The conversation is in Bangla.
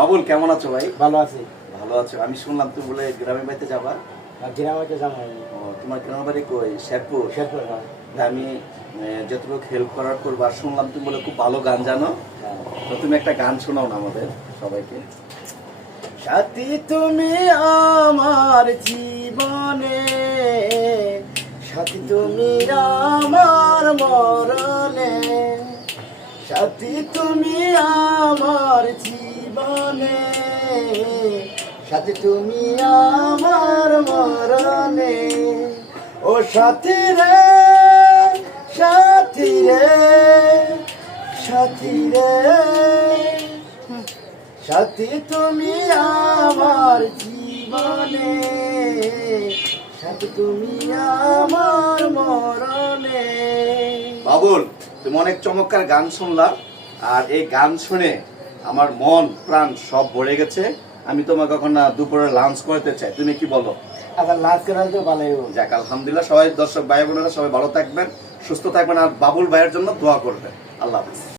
বাবুল কেমন আছো ভাই? ভালো আছি। ভালো আছো? আমি শুনলাম তুমি বলে গ্রামের বাড়িতে যাবা। গ্রামে যাবো। ও, তোমার গ্রামের বাড়ি কই? শেরপুর। শেরপুর, হ্যাঁ। তা আমি যতটুকু হেল্প করার করবো। আর শুনলাম তুমি বলে খুব ভালো গান জানো। হ্যাঁ। তো তুমি একটা গান শোনাও না আমাদের সবাইকে। সাথী তুমি আমার জীবনে, সাথী তুমি আমার মরণে, সাথী তুমি আমার জীবনে, সাথী তুমি আমার মরণে। ও সাথী রে, সাথী রে, সাথী রে, সাথী তুমি আমার জীবনে, সাথী তুমি আমার মরণে। বাবুল তুমি অনেক চমৎকার গান শুনলাম। আর এই গান শুনে আমার মন প্রাণ সব ভরে গেছে। আমি তোমাকে এখন দুপুরে লাঞ্চ করতে চাই, তুমি কি বলো? আবার লাঞ্চ করা তো ভালোই হবে। যাক আলহামদুলিল্লাহ, সবাই দর্শক ভাই বোনেরা সবাই ভালো থাকবেন, সুস্থ থাকবেন, আর বাবুল ভাইয়ের জন্য দোয়া করবেন। আল্লাহ হাফিজ।